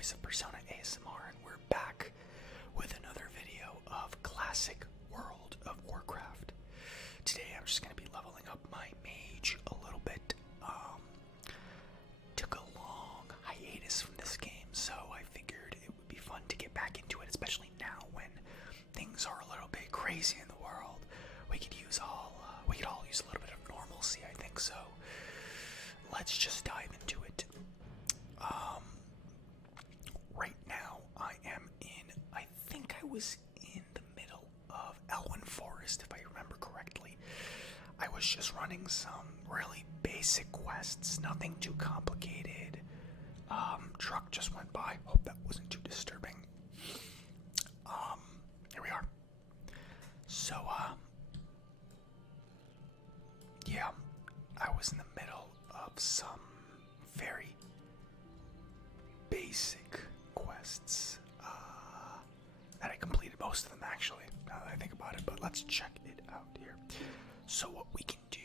voice of Persona ASMR, and we're back with another video of Classic World of Warcraft. Today I'm just going to be leveling up my mage a little bit. Took a long hiatus from this game, so I figured it would be fun to get back into it, especially now when things are a little bit crazy in the world. We could all use a little bit of normalcy, I think, so let's just dive into it. Right now I think I was in the middle of Elwynn Forest, if I remember correctly. I was just running some really basic quests, nothing too complicated. Truck just went by, hope that wasn't too disturbing. Here we are. So, yeah, I was in the middle of some very basic quests that I completed most of them, actually, now that I think about it, but let's check it out here. So what we can do,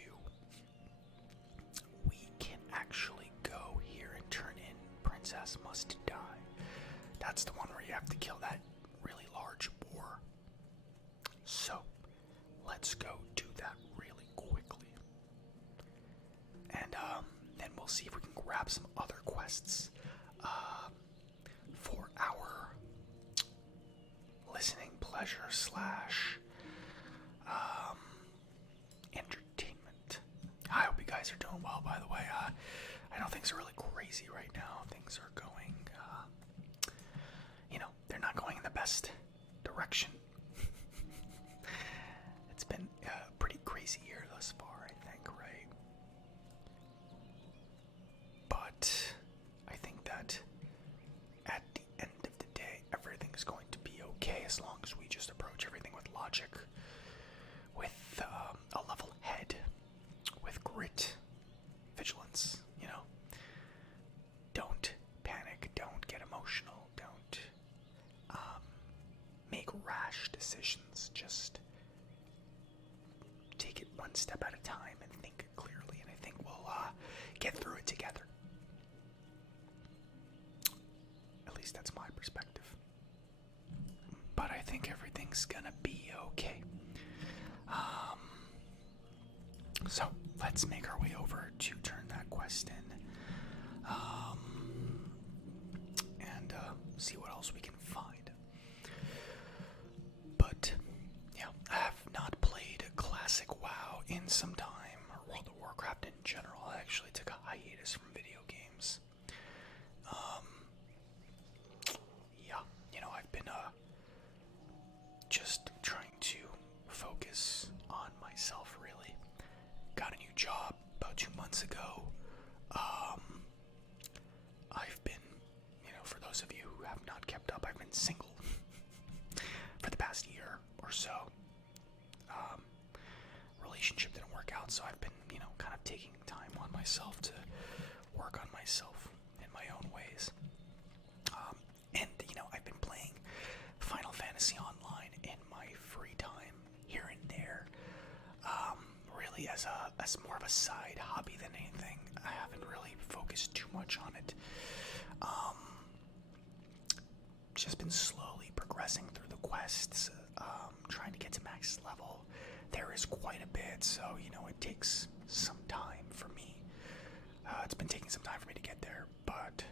we can actually go here and turn in Princess Must Die. That's the one where you have to kill that really large boar. So let's go do that really quickly, and then we'll see if we can grab some other quests for our listening pleasure slash entertainment. I hope you guys are doing well, by the way. I know things are really crazy right now. Things are going, they're not going in the best direction. It's been a pretty crazy year thus far, I think, right? But I think that at the end of the day, everything's going to be okay as long as we just approach everything with logic, with a level head, with grit, vigilance, Don't panic, don't get emotional, don't make rash decisions, just take it one step at a time and think clearly, and I think we'll get through it together. At least that's my perspective. But I think everything's gonna be okay. So let's make our way over to turn that quest in, and see what else we can find. But yeah, I have not played Classic WoW in some time, or World of Warcraft in general. I actually took a hiatus from video games. Yeah, I've been just trying to focus on myself, really. Got a new job about 2 months ago. I've been, for those of you who have not kept up, I've been single for the past year or so. Relationship didn't work out, so I've been, kind of taking time on myself to work on myself in my own ways. And, I've been playing Final Fantasy Online in my free time here and there. Really as more of a side hobby than anything. I haven't really focused too much on it. Just been slowly progressing through the quests, trying to get to max level. There is quite a bit, so it takes some time for me. It's been taking some time for me to get there, but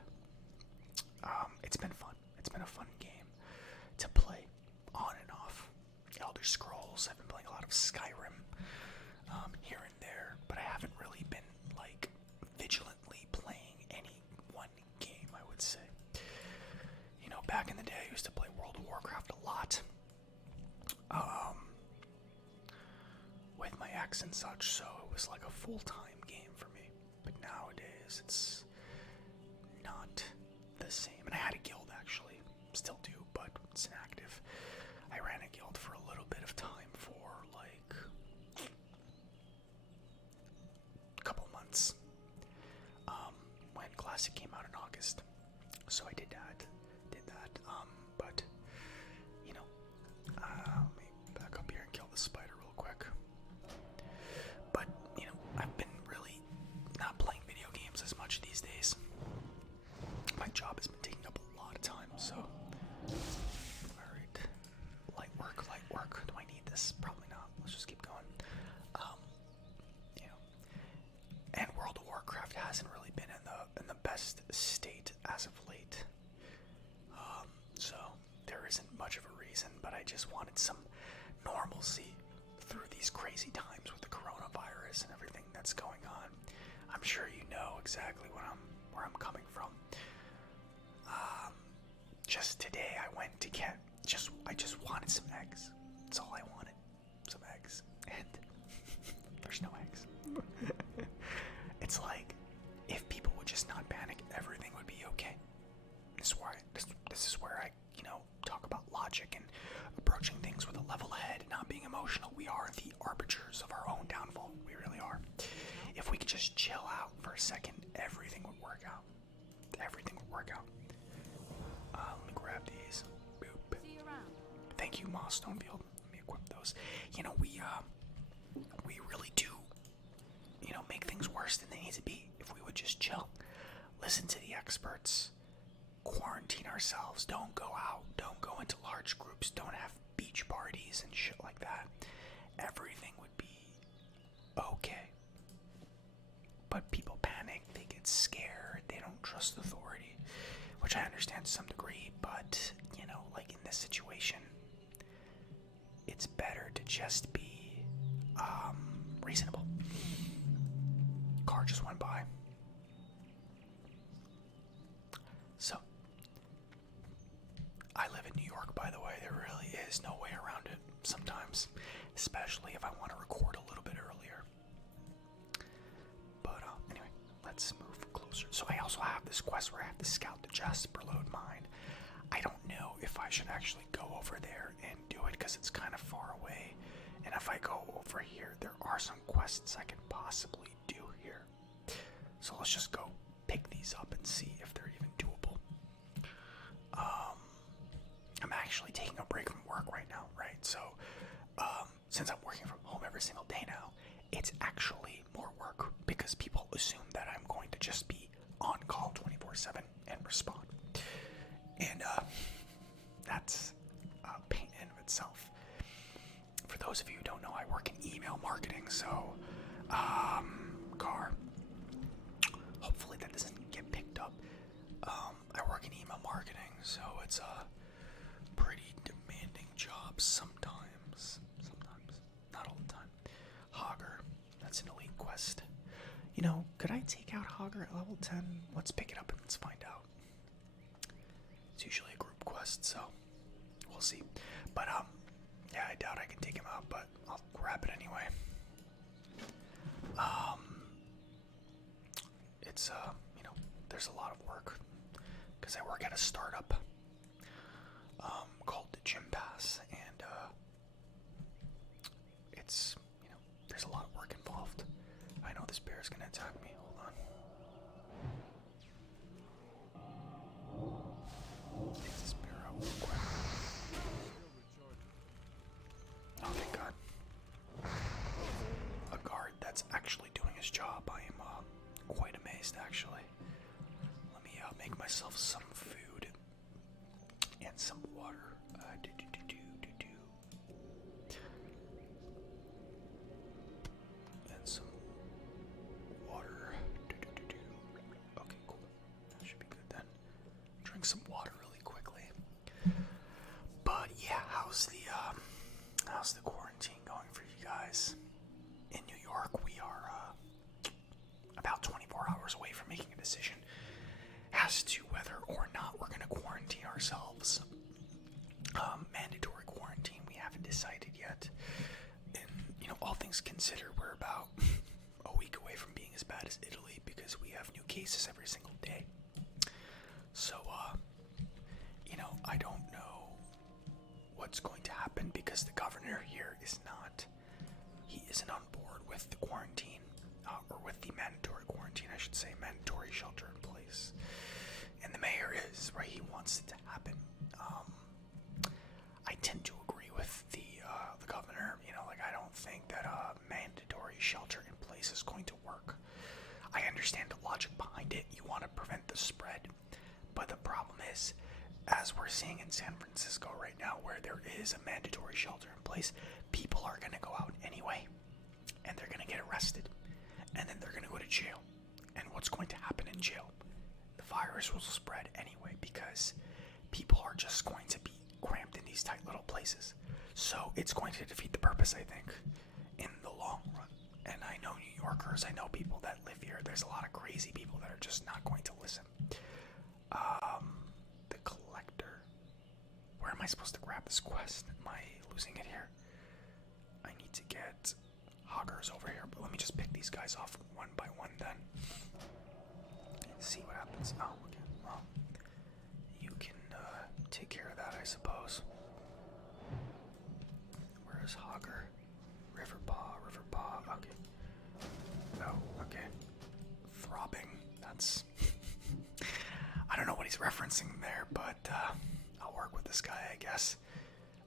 it's been fun. It's been a fun game to play on and off. Elder Scrolls, I've been playing a lot of Skyrim here and there, but I haven't really been vigilantly playing any one game, I would say. Back in the day I used to play World of Warcraft a lot, with my ex and such, so it was like a full-time game for me. But nowadays it's not the same. And I had a guild, actually, still do, but it's inactive. I ran a guild for a little bit of time, for a couple months, when Classic came out in August. So I did that. But let me back up here and kill the spider real quick. But I've been really not playing video games as much these days. My job has been taking up a lot hasn't really been in the best state as of late. So there isn't much of a reason, but I just wanted some normalcy through these crazy times with the coronavirus and everything that's going on. I'm sure you know exactly where I'm coming from. Just today I went to get I just wanted some eggs. That's all I wanted. Some eggs. And there's no eggs. It's like if people would just not panic, everything would be okay. This is where I, talk about logic and approaching things with a level head, not being emotional. We are the arbiters of our own downfall. We really are. If we could just chill out for a second, everything would work out. Everything would work out. Let me grab these. Boop. See you around. Thank you, Moss Stonefield. Let me equip those. We really do, make things worse than they need to be if we would just chill. Listen to the experts. Quarantine ourselves. Don't go out. Don't go into large groups. Don't have beach parties and shit like that. Everything would be okay. But people panic. They get scared. They don't trust authority, which I understand to some degree. But, like in this situation, it's better to just be reasonable. Car just went by. So, I live in New York, by the way. There really is no way around it sometimes, especially if I want to record a little bit earlier. But anyway, let's move closer. So I also have this quest where I have to scout the Jasper Lode mine. I don't know if I should actually go over there and do it because it's kind of far away. And if I go over here, there are some quests I can possibly do here. So let's just go pick these up and see if they're even doable. I'm actually taking a break from work right now, right? So since I'm working from home every single day now, it's actually more work because people assume that I'm going to just be on call 24/7 and respond. And that's a pain in of itself. For those of you who don't know, I work in email marketing, so car. Hopefully that doesn't get picked up. I work in email marketing, so it's a pretty demanding job sometimes. Not all the time. Hogger, that's an elite quest. Could I take out Hogger at level 10? Let's pick it up and let's find out. It's usually a group quest, so we'll see. But yeah, I doubt I can take him out, but I'll grab it anyway. It's there's a lot of work because I work at a startup called the Gym Pass, and it's there's a lot of work involved. I know this bear is gonna attack me. Hold on. Take this bear out real quick. Oh, thank God. A guard that's actually doing his job. I am quite amazed, actually. Let me make myself some food and some water. And some water. Okay, cool. That should be good then. Drink some water really quickly. But yeah, how's the quarantine going for you guys? In New York, we are about 24 hours away from making a decision as to whether or not we're going to quarantine ourselves. Mandatory quarantine, we haven't decided yet. And, all things considered, we're about a week away from being as bad as Italy because we have new cases every single day. So, I don't know what's going to happen because the governor here isn't on board with the quarantine, or with the mandatory quarantine, I should say, mandatory shelter in place. And the mayor is, right, he wants it to happen. I tend to agree with the governor, I don't think that mandatory shelter in place is going to work. I understand the logic behind it, you want to prevent the spread, but the problem is, as we're seeing in San Francisco right now, where there is a mandatory shelter in place, people are going to go out anyway, and they're going to get arrested, and then they're going to go to jail. And what's Yorkers. I know people that live here. There's a lot of crazy people that are just not going to listen. The collector. Where am I supposed to grab this quest? Am I losing it here? I need to get hoggers over here, but let me just pick these guys off one by one then. See what happens. Oh, okay. Well, you can take care of that, I suppose. Where is Hogger? Riverpaw, Riverpaw. Okay. Oh, okay. Throbbing. That's. I don't know what he's referencing there, but I'll work with this guy, I guess.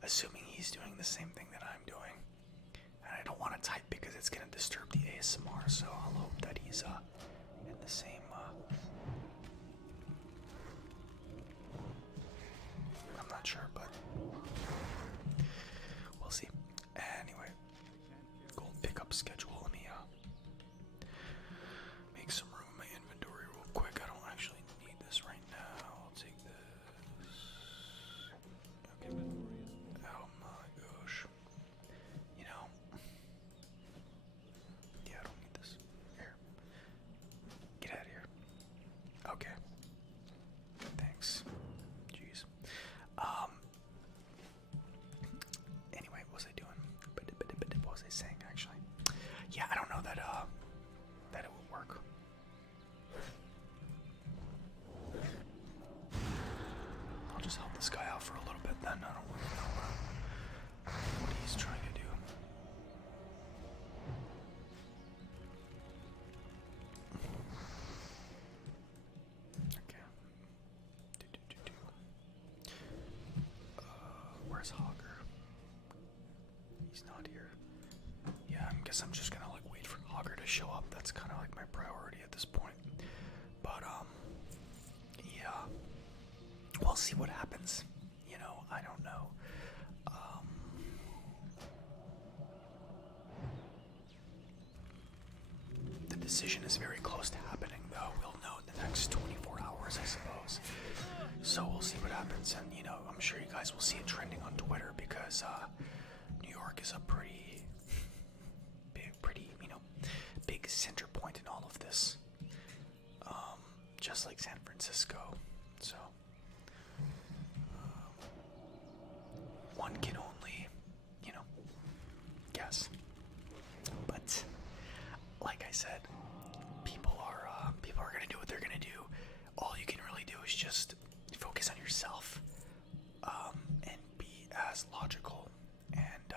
Assuming he's doing the same thing that I'm doing. And I don't want to type because it's going to disturb the ASMR, so I'll hope that he's in the same. I'm not sure, but we'll see. Anyway, gold pickup schedule. Let me make some room in my inventory real quick. I don't actually need this right now. I'll take this. Okay. Oh my gosh. You know. Yeah, I don't need this. Here. Get out of here. Okay. Thanks. Jeez. Anyway, what was I doing? What was I saying, actually? Yeah, I don't know that it would work. I'll just help this guy out for a little bit then. I don't really know what he's trying to do. Okay. Where's Hogger? He's not here. Yeah, I guess I'm just gonna like wait for Hogger to show up. That's kind of like my priority at this point. But yeah, we'll see what happens. You know, I don't know. The decision is very close to happening, though. We'll know in the next 24 hours, I suppose. So we'll see what happens, and you know, I'm sure you guys will see it trending on Twitter because New York is a pretty big center point in all of this. Just like San Francisco. So one can only, you know, guess. But like I said, people are gonna do what they're gonna do. All you can really do is just focus on yourself, and be as logical and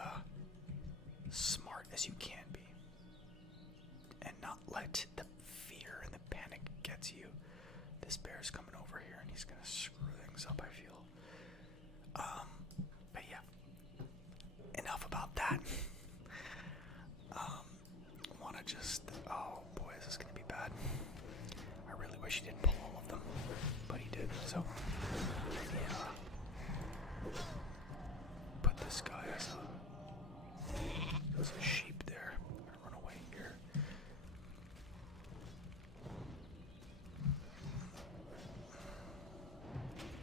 smart as you can be, and not let the fear and the panic get to you. This bear's coming over here and he's gonna screw things up, I feel. But yeah, enough about that. Wanna just, oh boy, this is gonna be bad. I really wish he didn't pull all of them, but he did, so put this guy as a sheep there. I'm gonna run away here.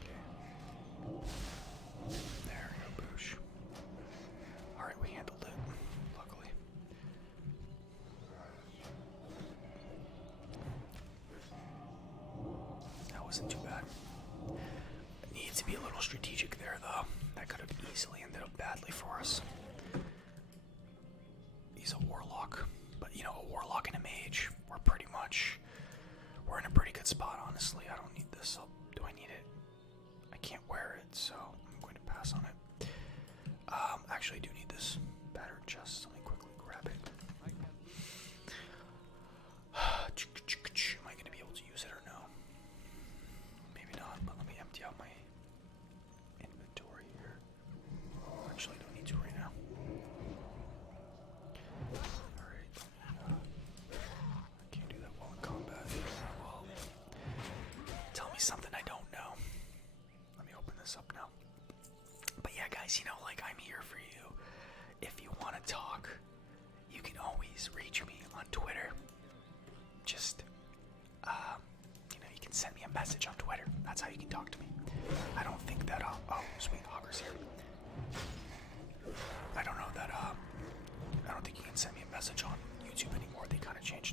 Okay. There we go, boosh. Alright, we handled it, luckily. That wasn't too bad. Needs to be a little strategic there, though. That could have easily ended up badly for us. He's a warlock, but you know, a warlock and a mage, we're in a pretty good spot, honestly. I don't need this. Do I need it? I can't wear it, so I'm going to pass on it. Actually, I do need this battered chest. Let me quickly grab it. Am I going to be able to use it or no? Maybe not, but let me empty out my inventory here. Actually, I don't need to right now. Alright. I can't do that while in combat. Well, tell me something I don't know. Let me open this up now. But yeah, guys, you know, like, I'm here for you. If you want to talk, you can always reach me on Twitter. Just, you know, you can send me a message on Twitter. That's how you can talk to me. I don't think that, oh, sweet, Hogger's here. I don't know that, I don't think you can send me a message on YouTube anymore. They kind of changed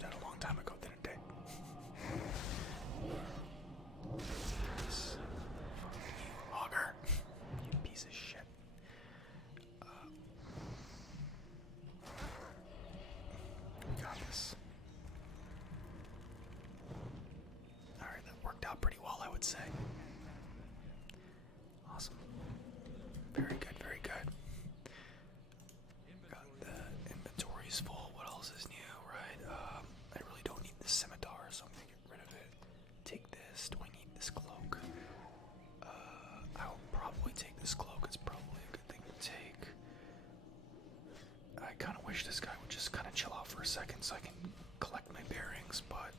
kind of wish this guy would just kind of chill out for a second so I can collect my bearings, but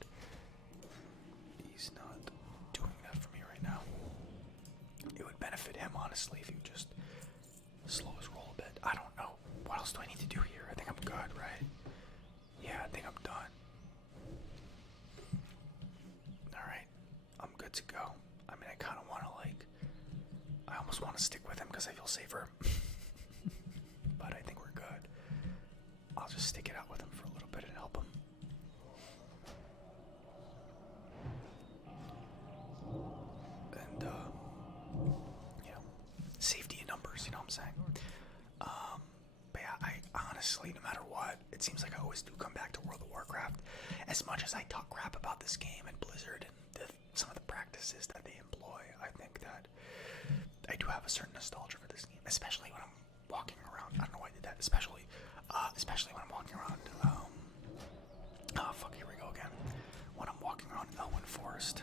he's not doing that for me right now. It would benefit him, honestly, if he would just slow his roll a bit. I don't know. What else do I need to do here? I think I'm good, right? Yeah, I think I'm done. Alright, I'm good to go. I mean, I kind of want to, like, I almost want to stick with him because I feel safer. But I think we're good. I'll just stick it out with him for a little bit and help him. And, you know, safety in numbers, you know what I'm saying? But yeah, I honestly, no matter what, it seems like I always do come back to World of Warcraft. As much as I talk crap about this game and Blizzard and some of the practices that they employ, I think that I do have a certain nostalgia for this game, especially when I'm walking around. I don't know why I did that. Especially when I'm walking around. Oh fuck! Here we go again. When I'm walking around Elwynn Forest.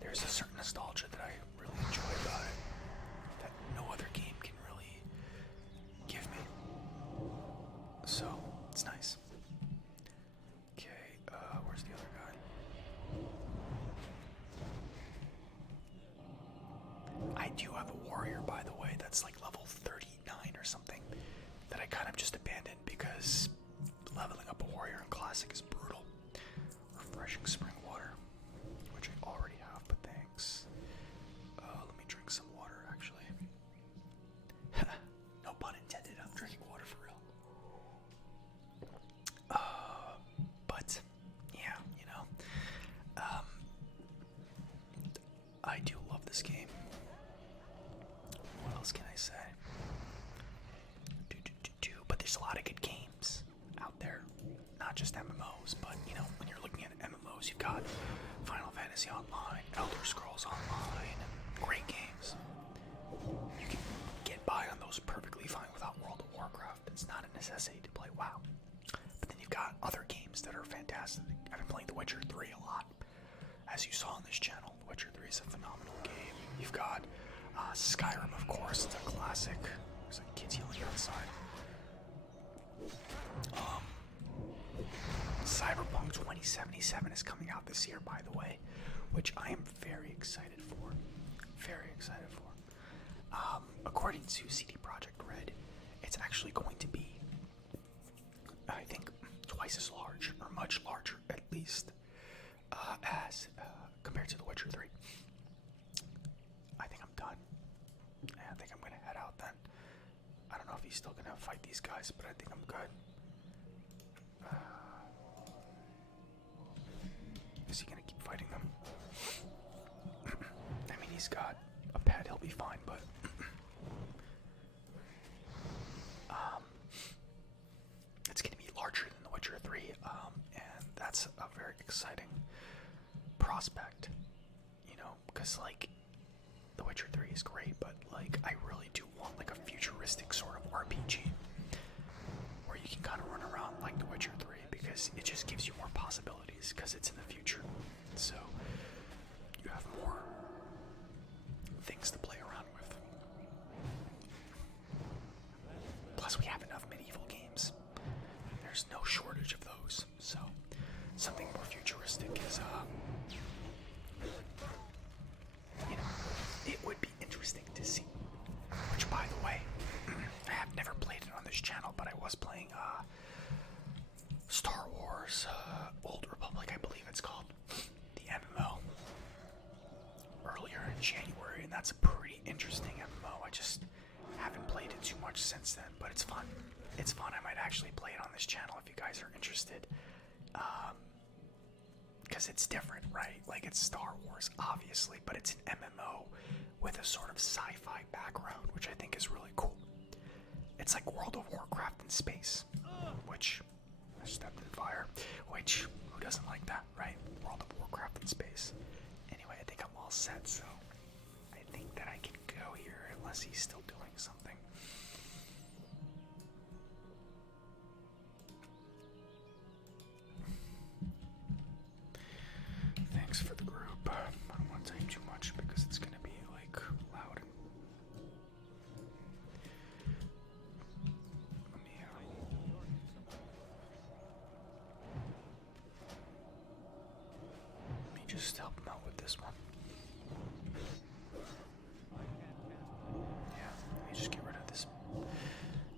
There's a certain nostalgia that I really enjoy about it that no other game can really give me. So it's nice. Okay, where's the other guy? I do have a warrior, by the way, that's like level 39 or something, that I kind of just abandoned because leveling up a warrior in Classic is brutal. Refreshing spring water, which I already have, but thanks. Let me drink some water, actually. No pun intended, I'm drinking water for real. But, yeah, you know, I do love this game. What else can I say? But there's a lot of good games out there. Not just MMOs, but, you know, when you're looking at MMOs, you've got Final Fantasy Online, Elder Scrolls Online, great games. You can get by on those perfectly fine without World of Warcraft. It's not a necessity to play WoW. But then you've got other games that are fantastic. I've been playing The Witcher 3 a lot. As you saw on this channel, The Witcher 3 is a phenomenal game. You've got Skyrim, of course, it's a classic. There's like kids yelling outside. Cyberpunk 2077 is coming out this year, by the way, which I am very excited for. Very excited for. According to CD Projekt Red, it's actually going to be, I think, twice as large, or much larger at least, as compared to The Witcher 3. I think I'm done. I think I'm gonna head out then. I don't know if he's still gonna fight these guys, but I think I'm good. Is he gonna keep fighting them? I mean, he's got a pet, he'll be fine, but it's gonna be larger than The Witcher 3, and that's a very exciting prospect, you know, because, like, The Witcher 3 is great, but, like, I really do want, like, a futuristic sort of RPG where you can kind of run around like The Witcher 3, because it just gives you more possibilities, because it's in the future, so you have more things to play around with. Plus, we have enough medieval games. There's no shortage of those, so something more futuristic is, you know, it would be interesting to see. Which, by the way, I have never played it on this channel, but I was playing Star Wars Old Republic, I believe it's called, the MMO, earlier in January, and that's a pretty interesting MMO. I just haven't played it too much since then, but it's fun. It's fun. I might actually play it on this channel if you guys are interested. Because it's different, right? Like, it's Star Wars, obviously, but it's an MMO with a sort of sci-fi background, which I think is really cool. It's like World of Warcraft in space, which I stepped in fire, which, who doesn't like that, right? World of Warcraft in space. Anyway, I think I'm all set, so I think that I can go here unless he's still doing something. Thanks for the group. I don't want to type too much because it's going to be, like, loud. just help him out with this one. Yeah, let me just get rid of this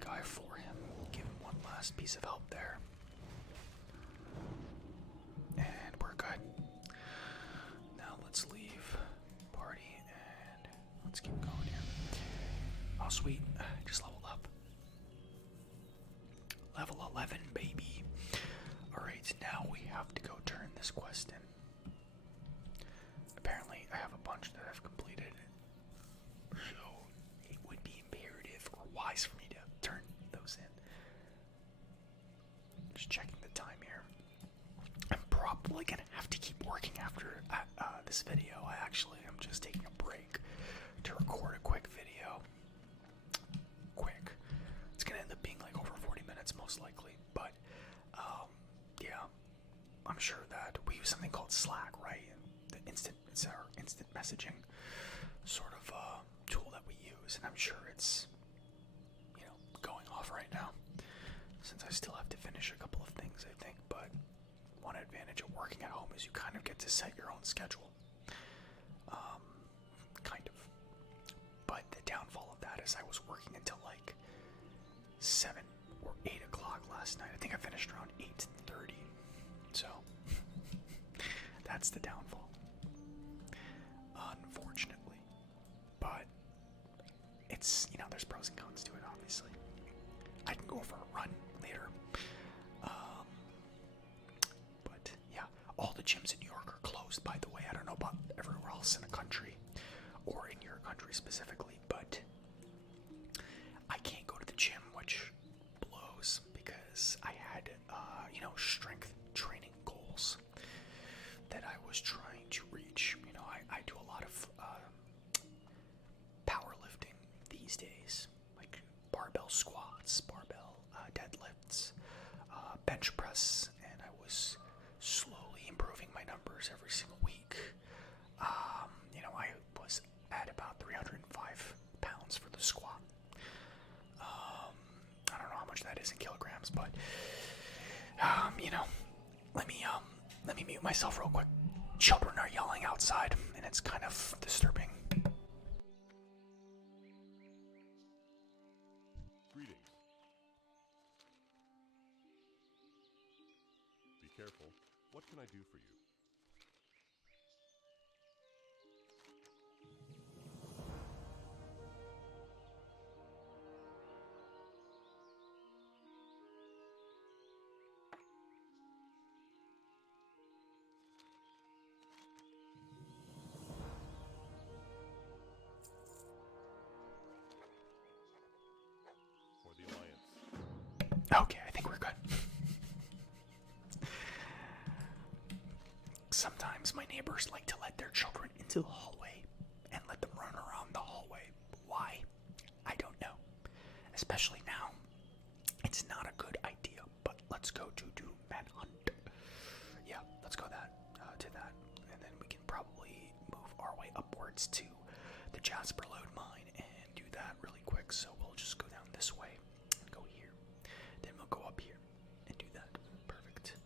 guy for him. Give him one last piece of help there. And we're good. Now let's leave party and let's keep going here. Oh sweet, just leveled up. Level 11, baby. Alright, now we have to go turn this quest in. Apparently, I have a bunch that I've completed, so it would be imperative or wise for me to turn those in. Just checking the time here. I'm probably gonna have to keep working after this video. I actually am just taking a break to record a quick video. Quick. It's gonna end up being like over 40 minutes most likely, but yeah, I'm sure that we use something called Slack, right? It's our instant messaging sort of tool that we use, and I'm sure it's, you know, going off right now since I still have to finish a couple of things, I think. But one advantage of working at home is you kind of get to set your own schedule, kind of. But the downfall of that is I was working until like 7 or 8 o'clock last night. I think I finished around 8:30, so that's the downfall, unfortunately. But it's, you know, there's pros and cons to it, obviously. I can go for a run later, but yeah, all the gyms in New York are closed, by the way. I don't know about everywhere else in the country or in your country specifically, but I can't go to the gym, which blows, because I had, you know, strength training goals that I was trying to reach. You know, I do a lot of powerlifting these days, like barbell squats, barbell deadlifts, bench press, and I was slowly improving my numbers every single week. You know, I was at about 305 pounds for the squat. I don't know how much that is in kilograms, but you know, let me mute myself real quick. Children are yelling outside, and it's kind of disturbing. Greetings. Be careful. What can I do for you? For the Alliance. Okay, I think we're good. Sometimes my neighbors like to let their children into the hallway and let them run around the hallway. Why? I don't know. Especially now. It's not a good idea, but let's go to do manhunt. Yeah, let's go to that, and then we can probably move our way upwards to the Jasper Lode mine and do that really quick. So we'll just go down this way and go here. Then we'll go up here and do that. Perfect.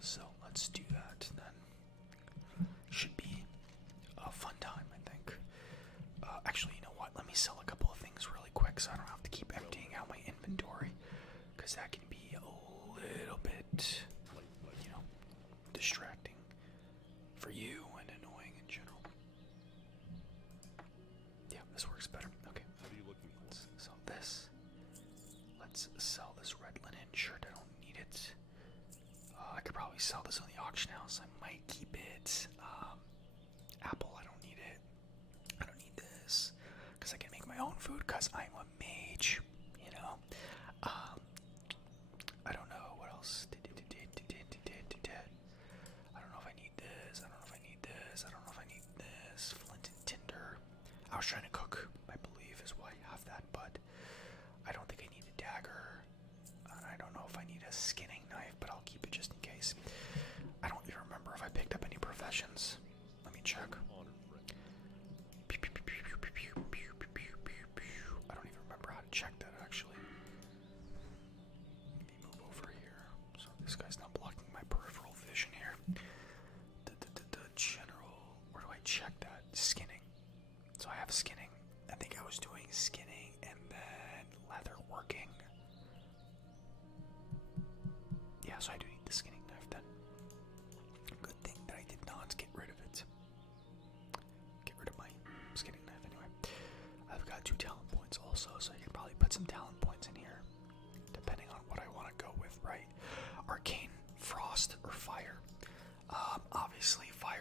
So let's do that then. Should be a fun time, I think. Actually, you know what? Let me sell a couple of things really quick so I don't have to keep emptying out my inventory, because that can be a little bit, you know, distracting for you and annoying in general. Yeah, this works better. Okay. What are you looking for? Let's sell this. Let's sell this red linen shirt. I don't need it. I could probably sell this on the auction house. I might keep it. Apple, I don't need it. I don't need this because I can make my own food because I'm a mage, you know. I don't know what else. I don't know if I need this. I don't know if I need this. I don't know if I need this. Flint and tinder. I was trying to cook, I believe, is why I have that, but I don't think I need a dagger. And I don't know if I need a skinning knife, but I'll keep it just in case. I don't even remember if I picked up any professions. Let me check. Honored friend. I don't even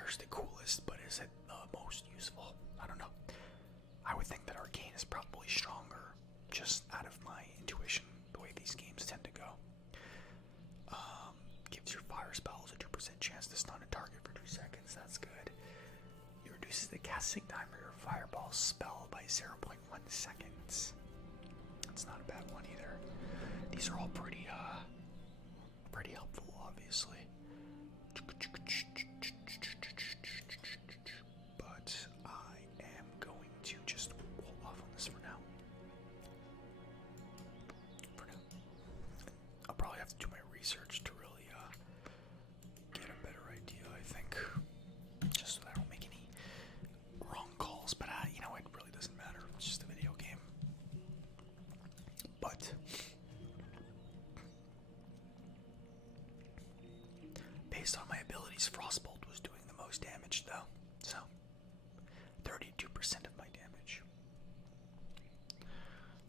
fire's the coolest, but is it the most useful? I don't know. I would think that arcane is probably stronger, just out of my intuition, the way these games tend to go. Gives your fire spells a 2% chance to stun a target for 2 seconds. That's good. It reduces the casting time of your fireball spell by 0.1 seconds. That's not a bad one either. These are all pretty helpful, obviously. But I am going to just hold off on this for now. I'll probably have to do my research to really get a better idea, I think. Just so that I don't make any wrong calls. But, you know, it really doesn't matter. It's just a video game. But based on my abilities, Frostbolt was doing the most damage, though. So, 32% of my damage.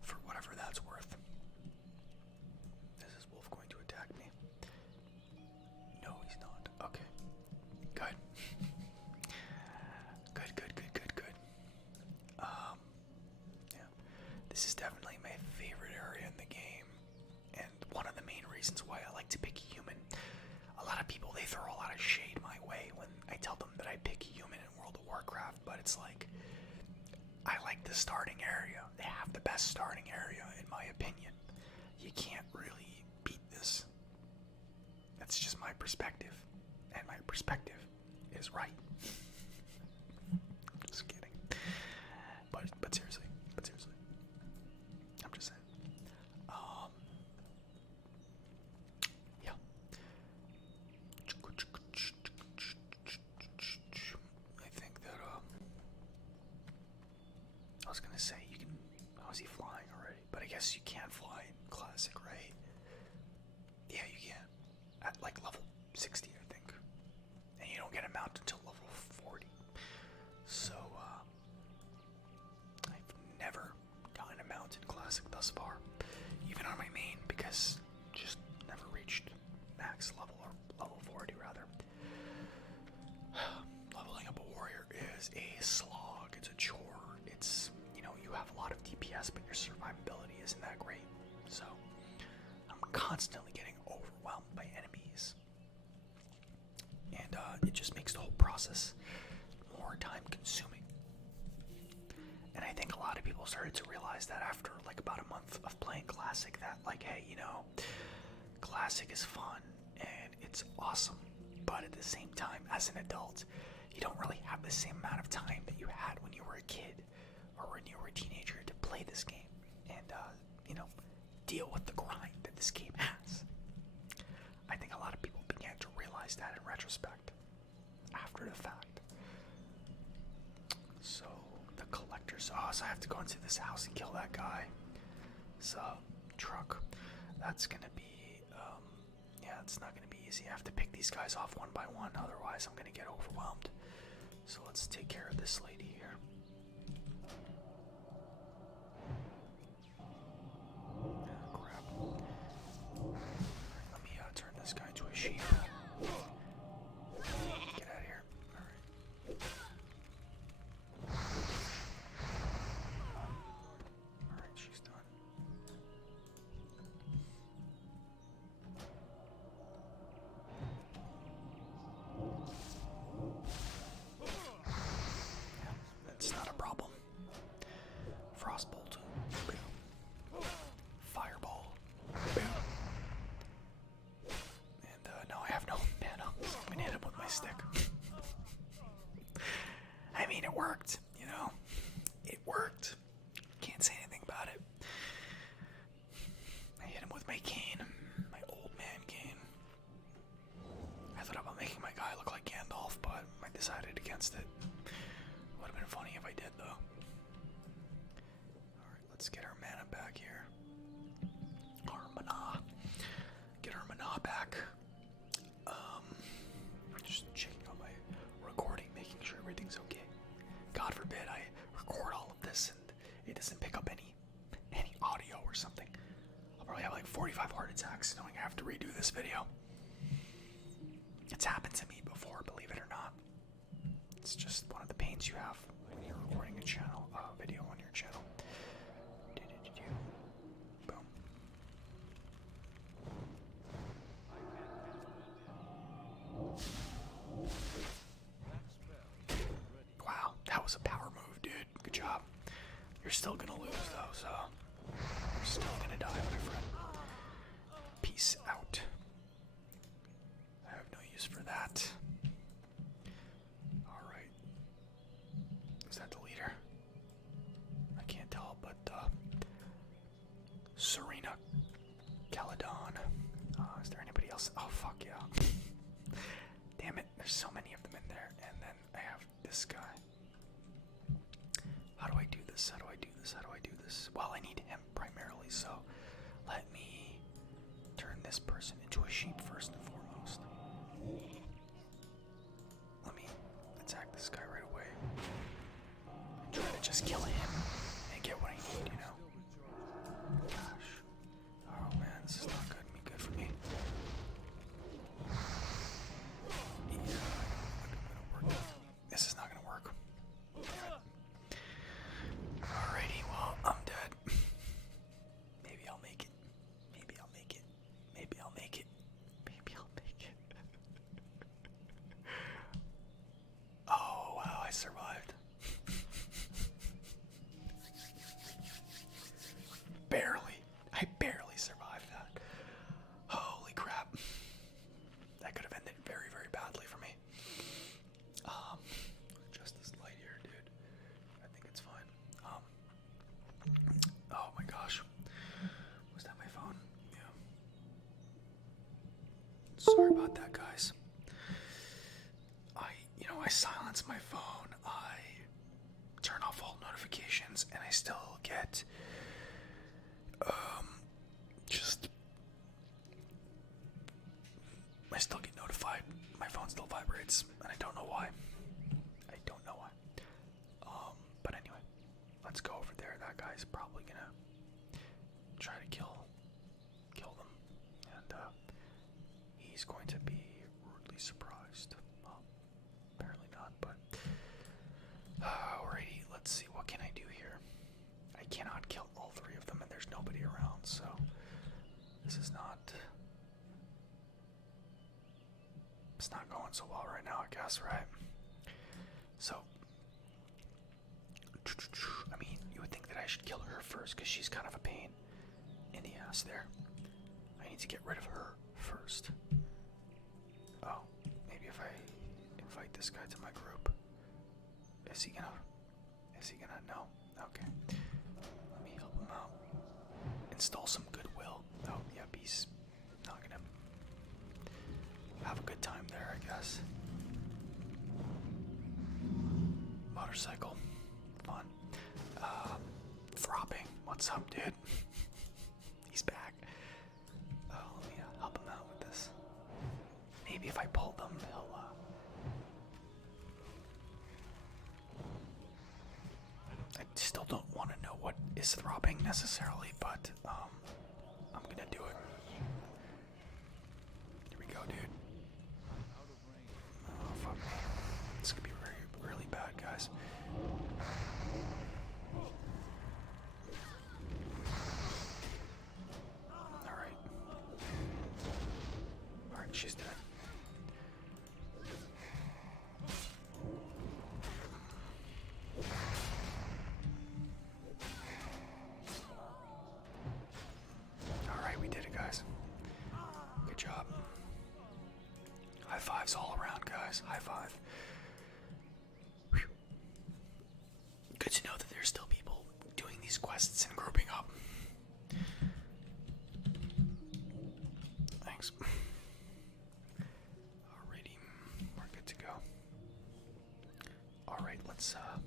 For whatever that's worth. Is this wolf going to attack me? No, he's not. Okay. Good. Good. Yeah. This is definitely my favorite area in the game. And one of the main reasons why I like to pick human. A lot of people, they throw a lot of shade my way when I tell them that I pick human in World of Warcraft, but it's like, I like the starting area. They have the best starting area, in my opinion. You can't really beat this. That's just my perspective. And my perspective is right. Just kidding. But seriously. I'm just saying. Yeah. I think that, I was gonna say you can, how is he flying already? But I guess you can fly in Classic, right? Yeah, you can. At like level 60, I think. And you don't get a mount until level 40. So, I've never gotten a mount in Classic thus far. Even on my main, because just never reached max level, or level 40 rather. Leveling up a warrior is a slog, it's a chore, it's, you know, you have a lot of DPS, but your survivability isn't that great. So, I'm constantly getting overwhelmed by enemies. And it just makes the whole process more time consuming. And I think a lot of people started to realize that after like about a month of playing Classic, that like, hey, you know, Classic is fun and it's awesome, but at the same time, as an adult, you don't really have the same amount of time that you had when you were a kid or when you were a teenager to play this game and, you know, deal with the grind that this game has. I think a lot of people began to realize that in retrospect, after the fact. So, the collector's, so I have to go into this house and kill that guy. So, truck, that's gonna be, yeah, it's not gonna be easy. I have to pick these guys off one by one, otherwise I'm gonna get overwhelmed. So let's take care of this lady here. Crap. Let me turn this guy into a sheep. Get out of here. Alright. Alright, she's done. That's not a problem. Frostbolt. Boom. Fireball. Boom. And now I have no mana. I'm gonna hit him with my stick. I mean, it worked, you know? It worked. Can't say anything about it. I hit him with my cane. My old man cane. I thought about making my guy look like Gandalf, but I decided against it. Would have been funny if I did, though. Alright, let's get our mana back here. Our mana. Get our mana back. Just checking on my recording, making sure everything's okay. God forbid I record all of this and it doesn't pick up any audio or something. I'll probably have like 45 heart attacks knowing I have to redo this video. It's happened to me before, believe it or not. It's just one of the pains you have when you're recording a channel, video on your channel. Boom. Wow, that was a power move, dude. Good job. You're still gonna lose though, so you're still gonna die, my friend. Peace out. I have no use for that. Alright. Is that the leader? I can't tell, but Serena Caledon. Is there anybody else? Oh fuck yeah. Damn it, there's so many of them in there. And then I have this guy. How do I do this? How do I do this? How do I do this? Well, I need him primarily, so let me turn this person into a sheep first and foremost. Let me attack this guy right away. And try to just kill him and get what I need, you know? Gosh. Oh man, this is not going to be good for me. Yeah, this is not going to work. Alrighty, well, I'm dead. Maybe I'll make it. Maybe I'll make it. Maybe I'll make it. Maybe I'll make it. Oh, wow, I survived. Barely. I barely survived that. Holy crap. That could have ended very, very badly for me. Adjust this light here, dude. I think it's fine. Oh my gosh. Was that my phone? Yeah. Sorry about that, guys. I silence my phone. I turn off all notifications, and I still get I still get notified. My phone still vibrates, and I don't know why. I don't know why. But anyway, let's go over there. That guy's probably gonna try to kill them, and he's going to be rudely surprised. Well, apparently not, but alrighty. Let's see. What can I do here? I cannot kill all three of them, and there's nobody around, so this is not. It's not going so well right now, I guess, right? So, I mean, you would think that I should kill her first, because she's kind of a pain in the ass there. I need to get rid of her first. Oh, maybe if I invite this guy to my group. Is he gonna no? Okay. Let me help him out. Install some goodwill. Oh, yeah, he's not gonna have a good time there, I guess. Motorcycle. Fun. Throbbing. What's up, dude? He's back. Oh, let me help him out with this. Maybe if I pull them, he'll, I still don't want to know what is throbbing necessarily, but, I'm gonna do it. Here we go, dude. Oh, fuck me. This could be really bad, guys. Alright. Alright, she's dead. Alright, we did it, guys. Good job. High fives all around, guys. High five. Whew. Good to know that there's still people doing these quests and grouping up. Thanks. Alrighty, we're good to go. Alright, let's alright,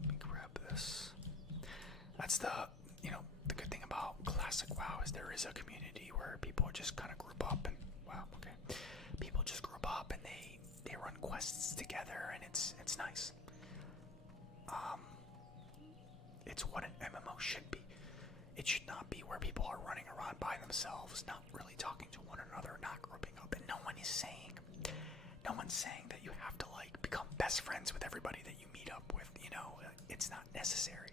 let me grab this. That's the good thing about classic WoW is there is a community where people just kind of group up and people just group up and they run quests together, and it's nice. It's what an MMO should be. It should not be where people are running around by themselves, not really talking to one another, not grouping up, and no one is saying, that you have to like become best friends with everybody that you meet up with. You know, it's not necessary.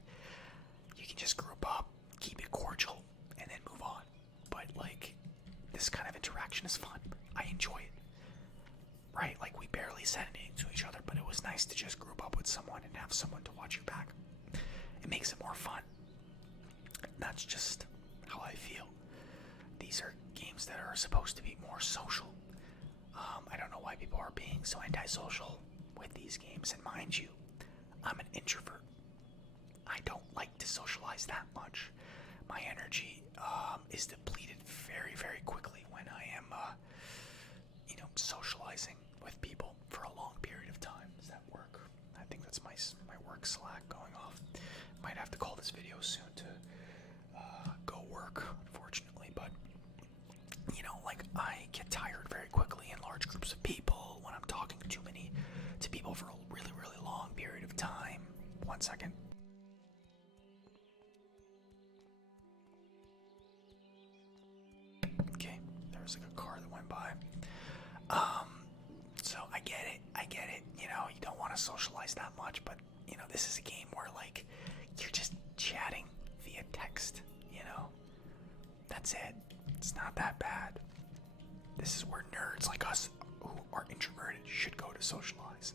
You can just group up, keep it cordial, and then move on. But like, this kind of interaction is fun. I enjoy it. Right? Like, we barely said anything to each other, but it was nice to just group up with someone and have someone to watch your back. It makes it more fun. That's just how I feel. These are games that are supposed to be more social. I don't know why people are being so antisocial with these games. And mind you, I'm an introvert. I don't like to socialize that much. My energy is depleted very, very quickly when I am, socializing with people for a long period of time. Does that work? I think that's my work Slack going off. Might have to call this video soon to go work, unfortunately. But like, I get tired very quickly in large groups of people when I'm talking to people for a really, really long period of time. 1 second. Okay, there was like a car that went by. So I get it. You don't want to socialize that much, but this is a game where like you're just chatting via text. That's it. It's not that bad. This is where nerds like us who are introverted should go to socialize.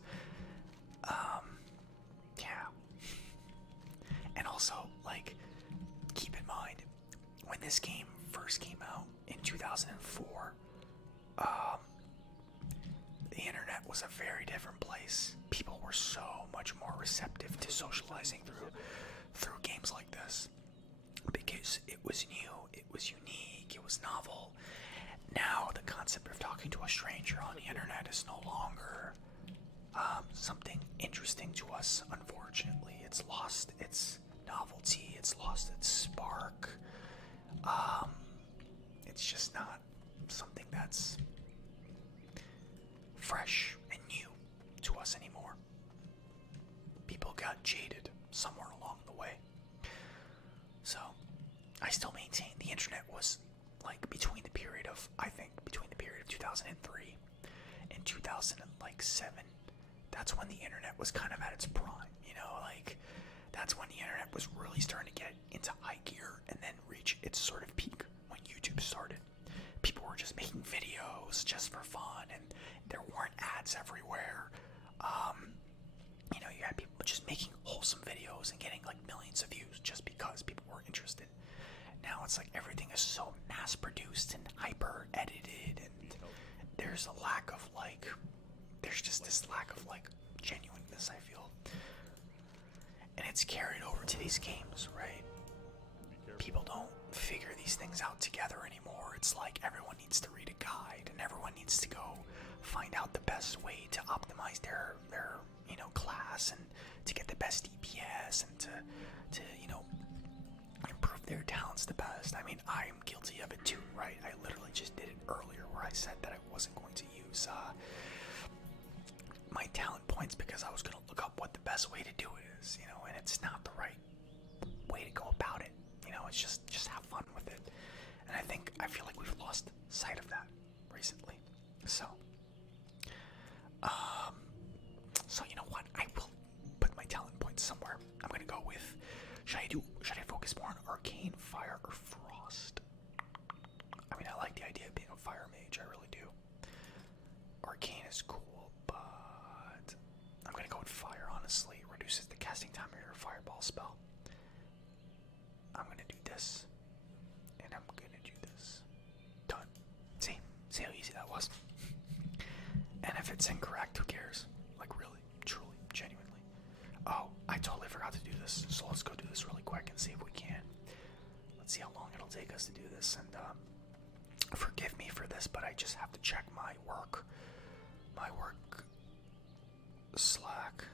Yeah. And also, like, keep in mind, when this game first came out in 2004, the internet was a very different place. People were so much more receptive to socializing through games like this, because it was new, it was unique, it was novel. Now the concept of talking to a stranger on the internet is no longer something interesting to us. Unfortunately, it's lost its novelty, it's lost its spark. It's just not something that's fresh and new to us anymore. People got jaded somewhere along the way. So I still maintain the internet was like between the period of 2003 and 2007. That's when the internet was kind of at its prime. Like, that's when the internet was really starting to get into high gear and then reach its sort of peak when YouTube started. People were just making videos just for fun, and there weren't ads everywhere. You had people just making wholesome videos and getting like millions of views just because people were interested. Now it's like everything is so mass produced and hyper edited, and there's just this lack of like genuineness, I feel. And it's carried over to these games, right? People don't figure these things out together anymore. It's like everyone needs to read a guide, and everyone needs to go find out the best way to optimize their class, and to get the best DPS, and to improve their talents the best. I mean, I'm guilty of it too, right? I literally just did it earlier where I said that I wasn't going to use my talent points because I was going to look up what the best way to do it is, and it's not the right way to go about it. It's just have fun with it. And I feel like we've lost sight of that recently. So you know what? I will put my talent points somewhere. I'm gonna go with, should I focus more on Arcane, Fire, or Frost? I mean, I like the idea of being a Fire Mage, I really do. Arcane is cool, but I'm gonna go with Fire, honestly. It reduces the casting time of your Fireball spell. I'm gonna do this, and I'm gonna do this. Done. See how easy that was? And if it's incorrect, who cares? Like, really, truly, genuinely. Oh, I totally forgot to do this, so let's go do this really quick and see if we can. Let's see how long it'll take us to do this, and forgive me for this, but I just have to check my work Slack.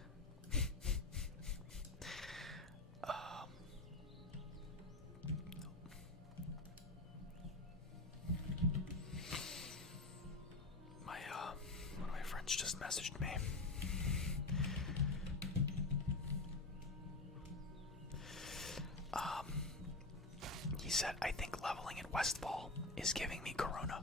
One of my friends just messaged me. He said, I think leveling in Westfall is giving me corona.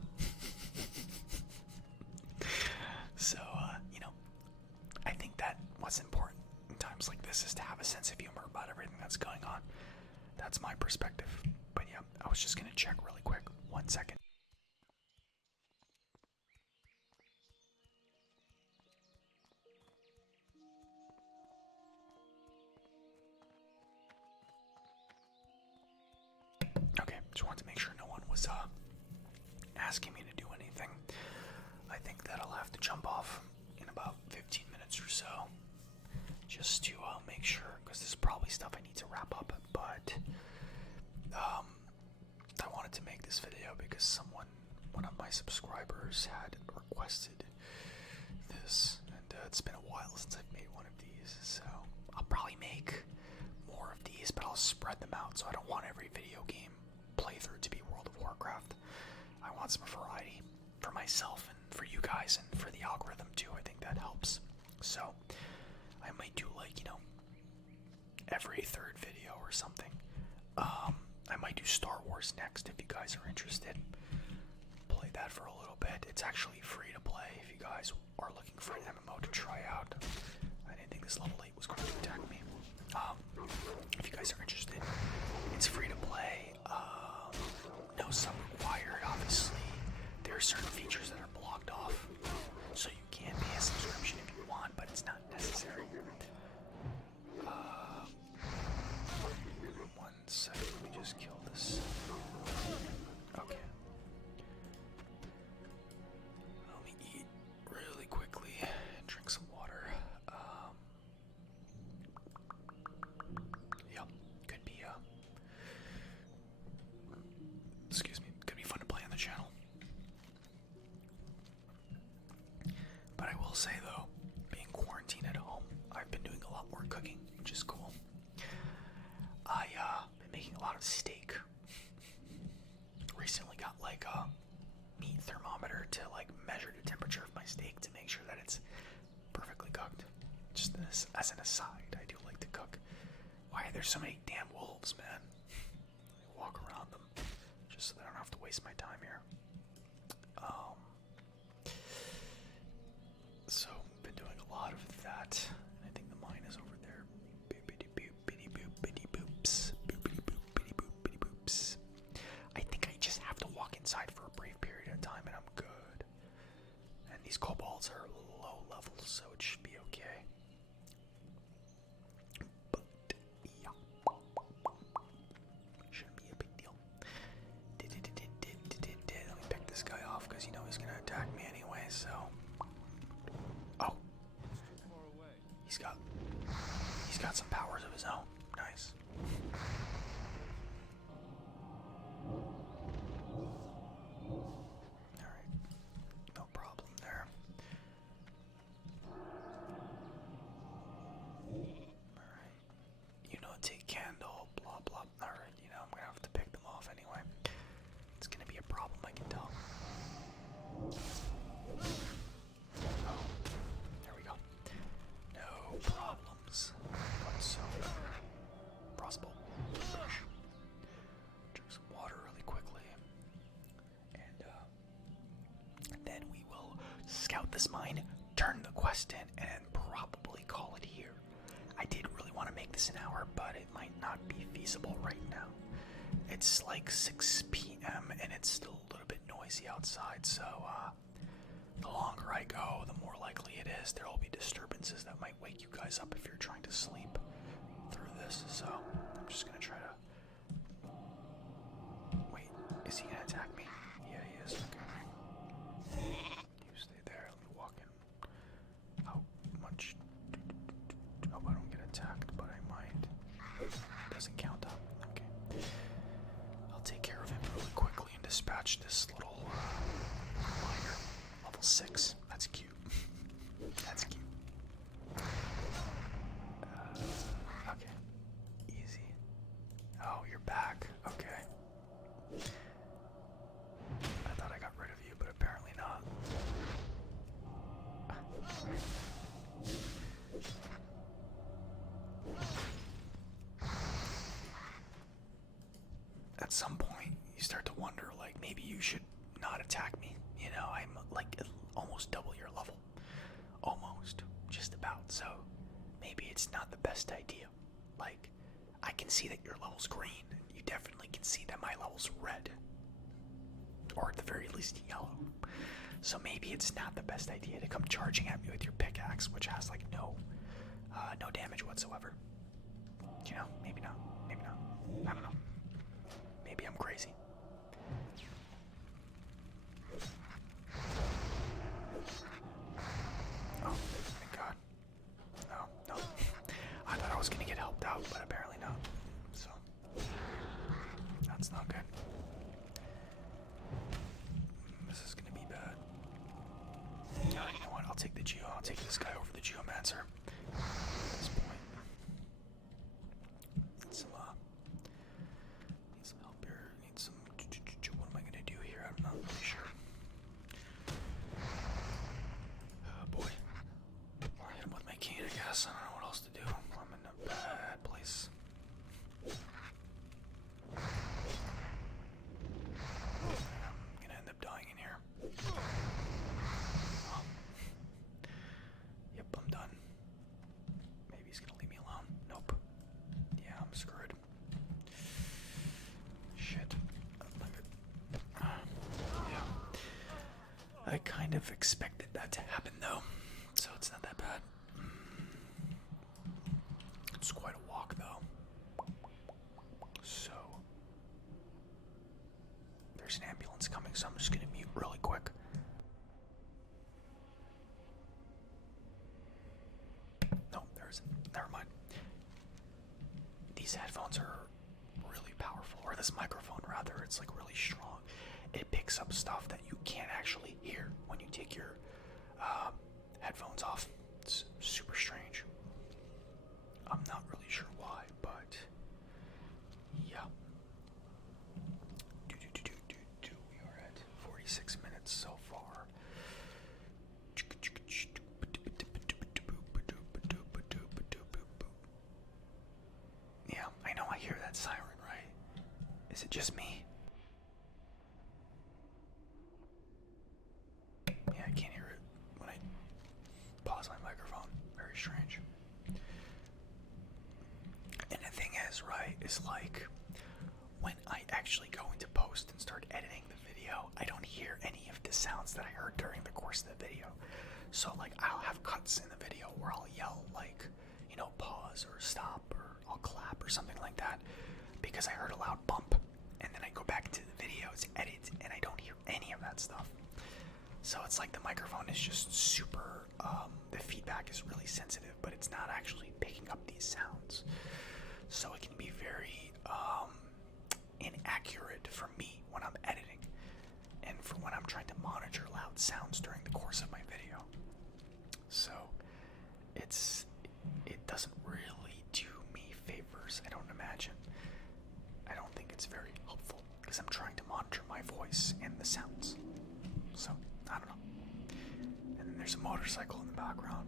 this is to have a sense of humor about everything that's going on. That's my perspective. But yeah, I was just gonna check really quick. 1 second. Okay, just wanted to make sure no one was asking me to do anything. I think that I'll have to jump off in about 15 minutes or so, just to make sure, because this is probably stuff I need to wrap up. But I wanted to make this video because one of my subscribers had requested this, and it's been a while since I've made one of these, so I'll probably make more of these, but I'll spread them out, so I don't want every video game playthrough to be World of Warcraft. I want some variety for myself and for you guys and for the algorithm too. I think that helps. So I might do, like, you know, every third video or something. I might do Star Wars next if you guys are interested. Play that for a little bit. It's actually free to play if you guys are looking for an MMO to try out. I didn't think this level 8 was going to attack me. If you guys are interested, it's free to play. No sub required, obviously. There are certain features that are blocked off, so you can pay a subscription if you want, but it's not necessary. 1 second, let me just kill this. Okay. Let me eat really quickly and drink some water. Yep, could be excuse me, could be fun to play on the channel. But I will say though, being quarantined at home, I've been doing a lot more cooking, which is cool. Been making a lot of steak. Recently got like a meat thermometer to like measure the temperature of my steak to make sure that it's perfectly cooked. Just as an aside, I do like to cook. Why are there so many damn wolves, man? I walk around them just so that I don't have to waste my time here. So been doing a lot of that, and I think the mine is over there. Boopity boop, bitty boop, bitty boops, boopity boop, bitty boop, bitty boops. I think I just have to walk inside for a brief period of time, and I'm good. And these kobolds are low level, so it should be okay. But yeah, shouldn't be a big deal. Let me pick this guy off because you know he's gonna attack me anyway. So. Oh, he's got some powers of his own. Nice. Alright, no problem there. Alright, you know, take candle, blah blah. Alright, you know, I'm gonna have to pick them off anyway. It's gonna be a problem, I can tell. There we go. No problems whatsoever. Crossbow. Drink some water really quickly. And then we will scout this mine, turn the quest in, and probably call it here. I did really want to make this an hour, but it might not be feasible right now. It's like 6 p.m. and it's still a little bit noisy outside, so the longer I go, the more likely it is there will be disturbances that might wake you guys up if you're trying to sleep through this. So I'm just gonna try to. Wait, is he gonna attack me? Yeah, he is. Okay. You stay there. Let me walk in. How much? Oh, I don't get attacked, but I might. Doesn't count up. Okay. I'll take care of him really quickly and dispatch this little miner. Level 6. That's cute. That's cute. Okay. Easy. Oh, you're back. Okay. I thought I got rid of you, but apparently not. At some point, you start to wonder, like, maybe you should not attack me. You know, I'm like almost double your level. Almost. Just about. So maybe it's not the best idea. Like, I can see that your level's green. You definitely can see that my level's red. Or at the very least yellow. So maybe it's not the best idea to come charging at me with your pickaxe, which has like no damage whatsoever. You know, maybe not. Maybe not. I don't know. Maybe I'm crazy. Oh, thank God. No. I thought I was gonna get helped out, but apparently not. So, that's not good. This is gonna be bad. You know what? I'll take the Geo. I'll take this guy over the Geomancer. At this point. Need some help here. Need some. What am I gonna do here? I'm not really sure. Oh boy. I'll hit him with my cane, I guess. I don't know what else to do. I'm in a bad place. I'm gonna end up dying in here. Oh. Yep, I'm done. Maybe he's gonna leave me alone. Nope. Yeah, I'm screwed. Shit. Yeah. I kind of expected that to happen though, so it's not that bad. It's quite a walk though. So there's an ambulance coming, so I'm just gonna mute really quick. No, there isn't. Never mind. These headphones are really powerful, or this microphone rather. It's like really strong. It picks up stuff that you can't actually hear when you take your headphones off. It's super strange. I'm not really sure why, but yeah. We are at 46 minutes so far. Yeah, I know I hear that siren, right? Is it just me? Yeah, I can't hear it when I pause my microphone. Very strange. And the thing is, right, is like when I actually go into post and start editing the video, I don't hear any of the sounds that I heard during the course of the video. So like I'll have cuts in the video where I'll yell like, you know, pause or stop, or I'll clap or something like that because I heard a loud bump, and then I go back into the videos, edit, and I don't hear any of that stuff. So it's like the microphone is just super, the feedback is really sensitive, but it's not actually picking up these sounds. So it can be very inaccurate for me when I'm editing, and for when I'm trying to monitor loud sounds during the course of my video. So it doesn't really do me favors, I don't imagine. I don't think it's very helpful because I'm trying to monitor my voice and the sounds. So, I don't know. And then there's a motorcycle in the background.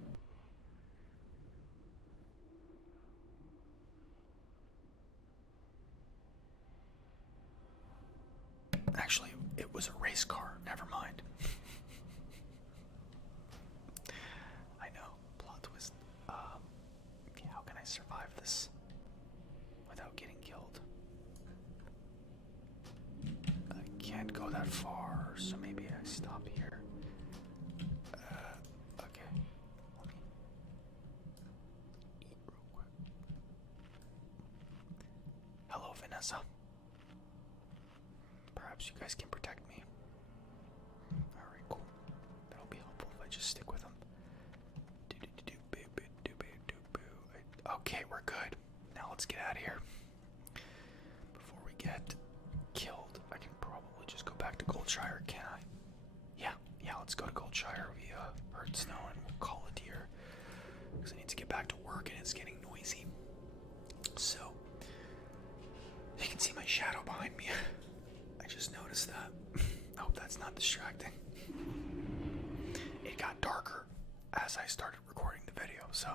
Actually, it was a race car. Never mind. I know. Plot twist. Okay, how can I survive this without getting killed? I can't go that far, so maybe I stop here. Okay. Let me eat real quick. Hello, Vanessa. Perhaps you guys can protect me. Alright, cool. That'll be helpful if I just stick with them. Okay, we're good. Now let's get out of here. Before we get killed, I can probably just go back to Goldshire, can I? Yeah, let's go to Goldshire. We heard snow and we'll call it here. Because I need to get back to work and it's getting noisy. So, you can see my shadow behind me. I just noticed that. I hope that's not distracting. It got darker as I started recording the video, so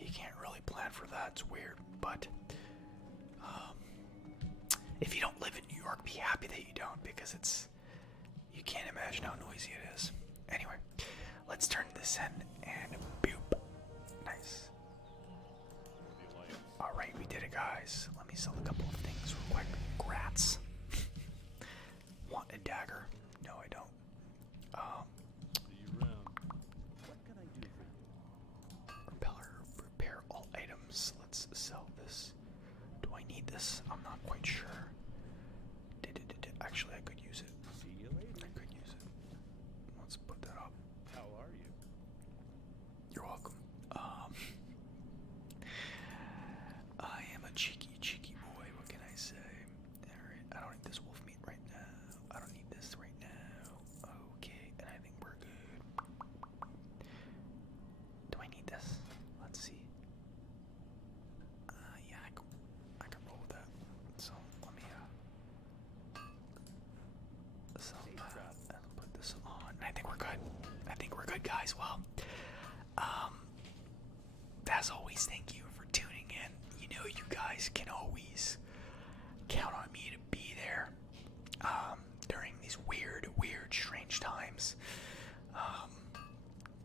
you can't really plan for that. It's weird, but if you don't live in New York, be happy that you don't, because you can't imagine how noisy it is. Anyway, let's turn this in and boop. Nice. guys. Let me sell a couple of things real quick. Grats. Want a dagger? No, I don't. See you round. What can I do for you? Repeller, repair all items. Let's sell this. Do I need this? I'm not quite sure. Actually, I could use it. See you later. I could use it. Let's put that up. How are you? You're welcome. I am a cheeky boy. What can I say? Alright, I don't need this wolf meat right now. I don't need this right now. Okay, and I think we're good. Do I need this? Let's see. Yeah, I can roll with that. So let me put this on. I think we're good. I think we're good, guys. Well, as always, thank you for tuning in. You know, you guys can always count on me to be there during these weird, strange times.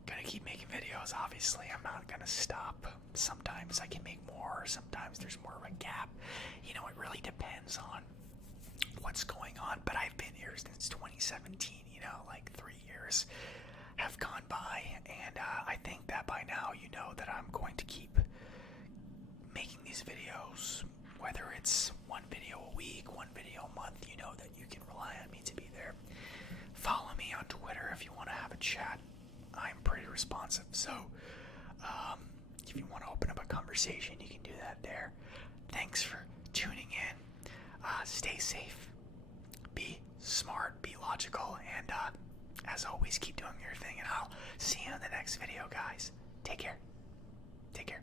Gonna keep making videos, obviously. I'm not gonna stop. Sometimes I can make more, sometimes there's more of a gap. You know, it really depends on what's going on, but I've been here since 2017, you know, like 3 years have gone by, and I think that by now you know that I'm going to keep making these videos, whether it's one video a week, one video a month. You know that you can rely on me to be there. Follow me on Twitter if you want to have a chat. I'm pretty responsive, so if you want to open up a conversation, you can do that there. Thanks for tuning in. Stay safe, be smart, be logical, and as always, keep doing your thing, and I'll see you in the next video, guys. Take care. Take care.